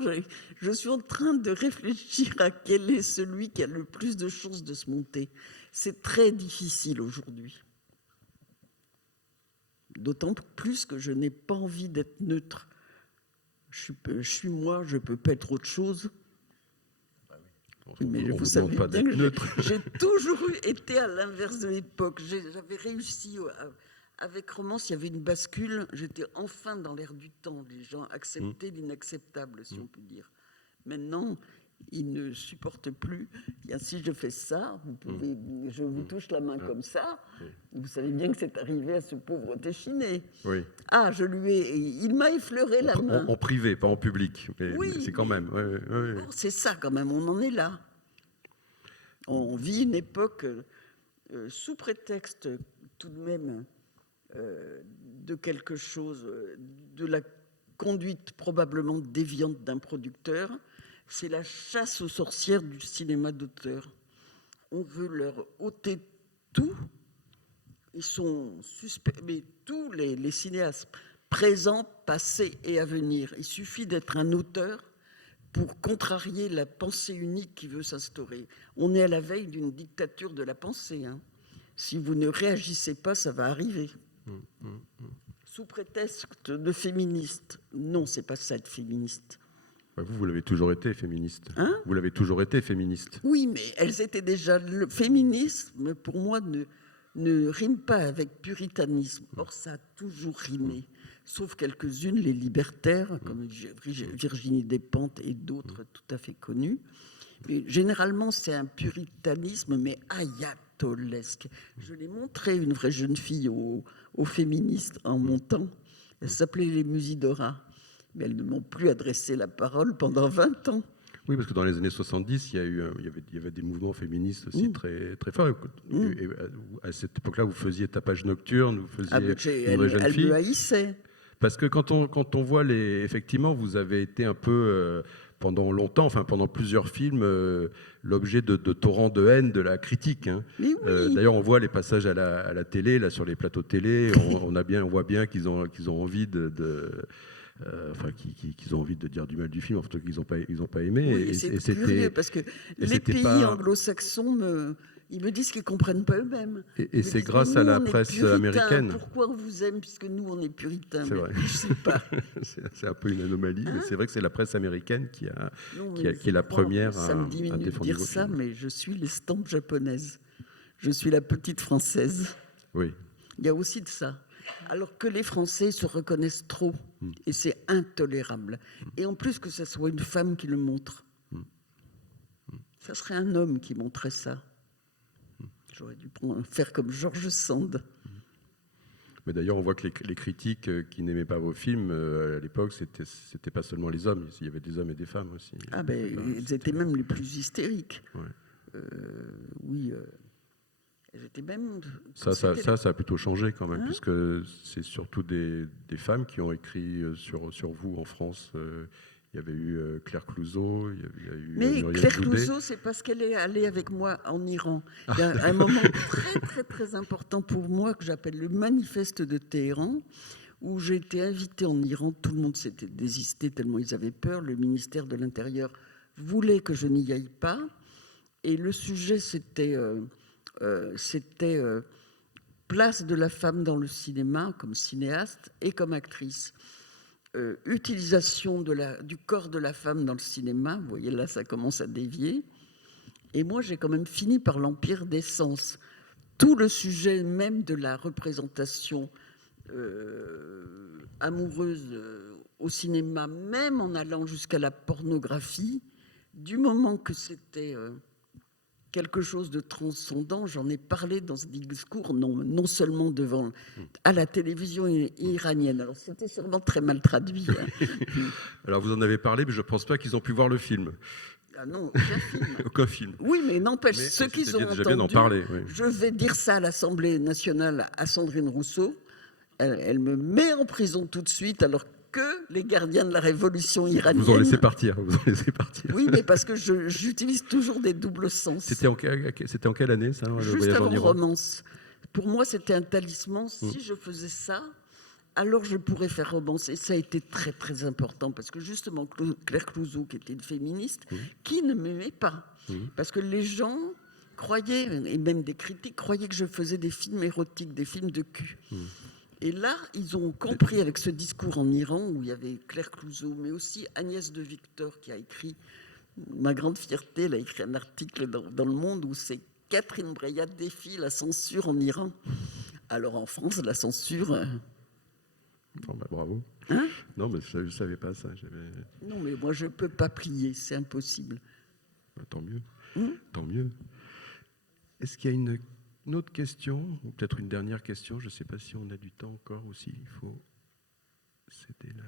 Je suis en train de réfléchir à quel est celui qui a le plus de chances de se monter. C'est très difficile aujourd'hui. D'autant plus que je n'ai pas envie d'être neutre. Je suis moi, je ne peux pas être autre chose. Mais vous savez bien que j'ai toujours été à l'inverse de l'époque. J'avais réussi, avec Romance, il y avait une bascule. J'étais enfin dans l'air du temps. Les gens acceptaient l'inacceptable, si on peut dire. Maintenant, ils ne supportent plus. Si je fais ça, je vous touche la main comme ça. Vous savez bien que c'est arrivé à ce pauvre Téchiné. Oui. Ah, il m'a effleuré la main. En privé, pas en public. Mais oui, c'est quand même. C'est ça quand même, on en est là. On vit une époque sous prétexte tout de même de quelque chose, de la conduite probablement déviante d'un producteur. C'est la chasse aux sorcières du cinéma d'auteur. On veut leur ôter tout. Ils sont suspects, mais tous les cinéastes, présents, passés et à venir. Il suffit d'être un auteur pour contrarier la pensée unique qui veut s'instaurer. On est à la veille d'une dictature de la pensée. Hein. Si vous ne réagissez pas, ça va arriver. Sous prétexte de féministe. Non, c'est pas ça être féministe. Vous l'avez toujours été féministe. Hein? Vous l'avez toujours été féministe. Oui, mais elles étaient déjà... Le féminisme, pour moi, ne rime pas avec puritanisme. Or, ça a toujours rimé. Sauf quelques-unes, les libertaires, comme Virginie Despentes et d'autres tout à fait connus. Mais généralement, c'est un puritanisme, mais ayatolesque. Je l'ai montré, une vraie jeune fille, aux féministes en montant. Elle s'appelait les Musidora. Mais elles ne m'ont plus adressé la parole pendant 20 ans. Oui, parce que dans les années 70, il y avait des mouvements féministes aussi très, très forts. Et à cette époque-là, vous faisiez Tapage nocturne, vous faisiez Une vraie jeune fille. Elle me haïssait. Parce que quand on voit effectivement, vous avez été un peu, pendant longtemps, enfin pendant plusieurs films, l'objet de torrents de haine de la critique. Hein. Oui. D'ailleurs, on voit les passages à la télé, là, sur les plateaux télé, on voit bien qu'ils ont envie qu'ils ont envie de dire du mal du film, en tout cas qu'ils n'ont pas aimé. Oui, c'est curieux, parce que les pays anglo-saxons ils me disent qu'ils ne comprennent pas eux-mêmes. Et c'est grâce à la presse américaine. Pourquoi on vous aime, puisque nous, on est puritains? C'est vrai. Je ne sais pas. C'est un peu une anomalie, mais c'est vrai que c'est la presse américaine qui est la première ça me diminue de dire ça, mais je suis l'estampe japonaise. Je suis la petite française. Oui. Il y a aussi de ça. Alors que les Français se reconnaissent trop, et c'est intolérable. Et en plus que ce soit une femme qui le montre. Ça serait un homme qui montrait ça. J'aurais dû faire comme George Sand. Mais d'ailleurs, on voit que les critiques qui n'aimaient pas vos films, à l'époque, c'était pas seulement les hommes, il y avait des hommes et des femmes aussi. Ah ben, ils étaient même les plus hystériques. Ouais. Oui, elles étaient même... Ça a plutôt changé quand même, puisque c'est surtout des femmes qui ont écrit sur vous en France. Il y avait eu Claire Clouzot, il y a eu Mais Muriel Claire Joudet. Clouzot, c'est parce qu'elle est allée avec moi en Iran. Il y a un moment très, très, très important pour moi que j'appelle le manifeste de Téhéran, où j'ai été invitée en Iran. Tout le monde s'était désisté tellement ils avaient peur. Le ministère de l'Intérieur voulait que je n'y aille pas. Et le sujet, c'était place de la femme dans le cinéma, comme cinéaste et comme actrice. Utilisation du corps de la femme dans le cinéma. Vous voyez, là, ça commence à dévier. Et moi, j'ai quand même fini par l'empire des sens. Tout le sujet même de la représentation amoureuse au cinéma, même en allant jusqu'à la pornographie, du moment que c'était quelque chose de transcendant, j'en ai parlé dans ce discours, non seulement à la télévision iranienne. Alors c'était sûrement très mal traduit. Hein. Alors vous en avez parlé, mais je ne pense pas qu'ils ont pu voir le film. Ah non, aucun film. Aucun film. Oui, mais n'empêche, ceux qui ont déjà entendu, bien d'en parler. Oui. Je vais dire ça à l'Assemblée nationale à Sandrine Rousseau. Elle me met en prison tout de suite, alors que les gardiens de la révolution iranienne... Vous en laissez partir. Oui, mais parce que j'utilise toujours des doubles sens. C'était en quelle année, ça, le Juste voyage en avant Iran ? Romance. Pour moi, c'était un talisman. Si je faisais ça, alors je pourrais faire Romance. Et ça a été très, très important. Parce que justement, Claire Clouzot, qui était une féministe, qui ne m'aimait pas. Parce que les gens croyaient, et même des critiques, croyaient que je faisais des films érotiques, des films de cul. Et là, ils ont compris avec ce discours en Iran, où il y avait Claire Clouzot, mais aussi Agnès de Victor, qui a écrit, ma grande fierté, elle a écrit un article dans Le Monde, où c'est Catherine Breillat défie la censure en Iran. Alors en France, la censure... Oh bah, bravo. Hein? Non, mais je ne savais pas ça. Non, mais moi, je ne peux pas plier, c'est impossible. Bah, tant mieux. Tant mieux. Est-ce qu'il y a une autre question, ou peut-être une dernière question? Je ne sais pas si on a du temps encore aussi. Il faut... C'était là.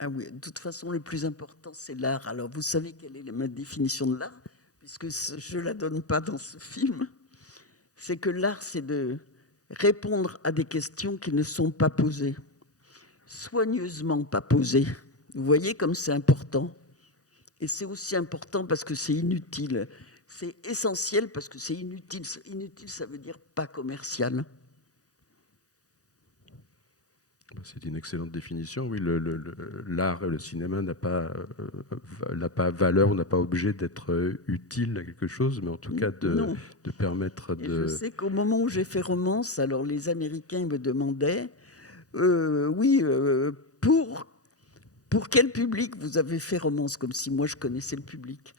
Ah oui, de toute façon, le plus important, c'est l'art. Alors, vous savez quelle est ma définition de l'art? puisque je ne la donne pas dans ce film, c'est que l'art, c'est de répondre à des questions qui ne sont pas posées, soigneusement pas posées. Vous voyez comme c'est important. Et c'est aussi important parce que c'est inutile. C'est essentiel parce que c'est inutile. Inutile, ça veut dire pas commercial. C'est une excellente définition. Oui, l'art et le cinéma n'a pas valeur, n'a pas objet d'être utile à quelque chose, mais en tout cas de permettre de... Et je sais qu'au moment où j'ai fait Romance, alors les Américains me demandaient, oui, pour quel public vous avez fait Romance, comme si moi je connaissais le public.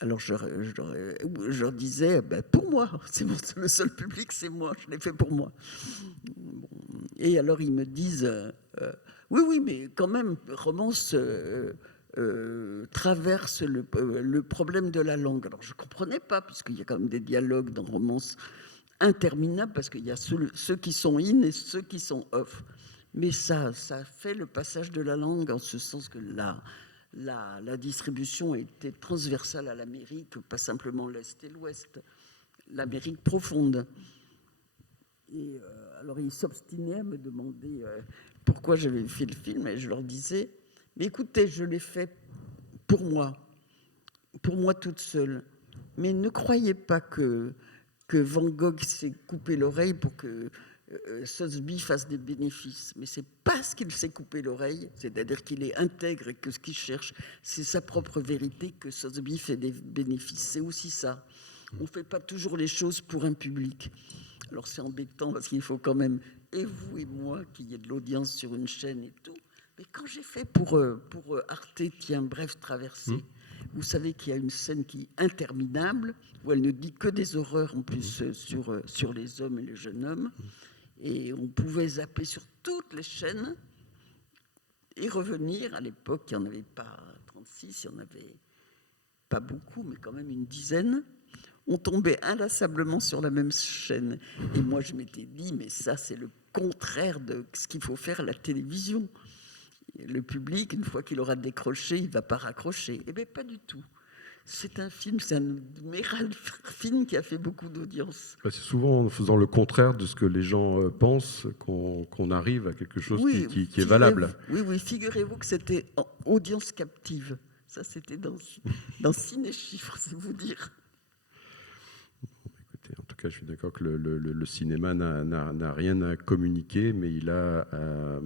Alors je leur disais, ben, pour moi, le seul public, c'est moi, je l'ai fait pour moi. Et alors ils me disent, oui, mais quand même, Romance traverse le problème de la langue. Alors je ne comprenais pas, puisqu'il y a quand même des dialogues dans Romance interminables, parce qu'il y a ceux qui sont in et ceux qui sont off. Mais ça fait le passage de la langue, en ce sens que la distribution était transversale à l'Amérique, pas simplement l'Est et l'Ouest, l'Amérique profonde. Et alors ils s'obstinaient à me demander pourquoi j'avais fait le film, et je leur disais, mais écoutez, je l'ai fait pour moi toute seule. Mais ne croyez pas que Van Gogh s'est coupé l'oreille pour que Sotheby fasse des bénéfices. Mais c'est parce qu'il s'est coupé l'oreille, c'est-à-dire qu'il est intègre et que ce qu'il cherche, c'est sa propre vérité, que Sotheby fait des bénéfices. C'est aussi ça. On ne fait pas toujours les choses pour un public. Alors c'est embêtant parce qu'il faut quand même, et vous et moi, qu'il y ait de l'audience sur une chaîne et tout. Mais quand j'ai fait pour Arte, tiens, Brève traversée, vous savez qu'il y a une scène qui est interminable, où elle ne dit que des horreurs en plus sur les hommes et les jeunes hommes. Et on pouvait zapper sur toutes les chaînes et revenir. À l'époque, il n'y en avait pas 36, il n'y en avait pas beaucoup, mais quand même une dizaine. On tombait inlassablement sur la même chaîne. Et moi, je m'étais dit, mais ça, c'est le contraire de ce qu'il faut faire à la télévision. Le public, une fois qu'il aura décroché, il ne va pas raccrocher. Eh bien, pas du tout. C'est un admirable film qui a fait beaucoup d'audience. C'est souvent en faisant le contraire de ce que les gens pensent qu'on arrive à quelque chose qui est valable. Oui, figurez-vous que c'était en audience captive. Ça, c'était dans Ciné-Chiffres, c'est vous dire. Écoutez, en tout cas, je suis d'accord que le cinéma n'a rien à communiquer, mais il a à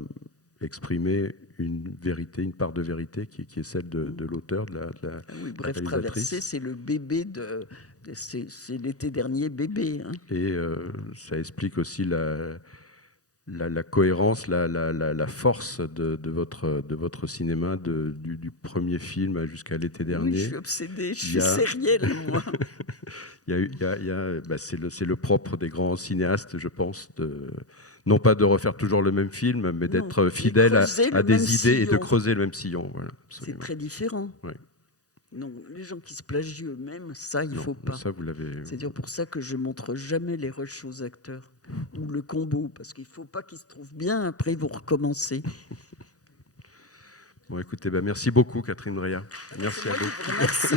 exprimer une vérité, une part de vérité qui est celle de l'auteur, de la Bref, réalisatrice. Traversée, c'est le bébé c'est l'été dernier bébé. Hein. Et ça explique aussi la cohérence, la force de votre cinéma, du premier film jusqu'à l'été dernier. Oui, je suis obsédée, je suis sérielle, moi. C'est le propre des grands cinéastes, je pense, non pas de refaire toujours le même film, mais d'être fidèle à des idées et de creuser le même sillon. Voilà, c'est très différent. Oui. Non, les gens qui se plagient eux-mêmes, ça, il ne faut pas. Ça, vous l'avez... C'est pour ça que je ne montre jamais les rushs aux acteurs, ou le combo, parce qu'il ne faut pas qu'ils se trouvent bien, après ils vont recommencer. Bon, écoutez, merci beaucoup, Catherine Breillat. Merci à vous. Merci.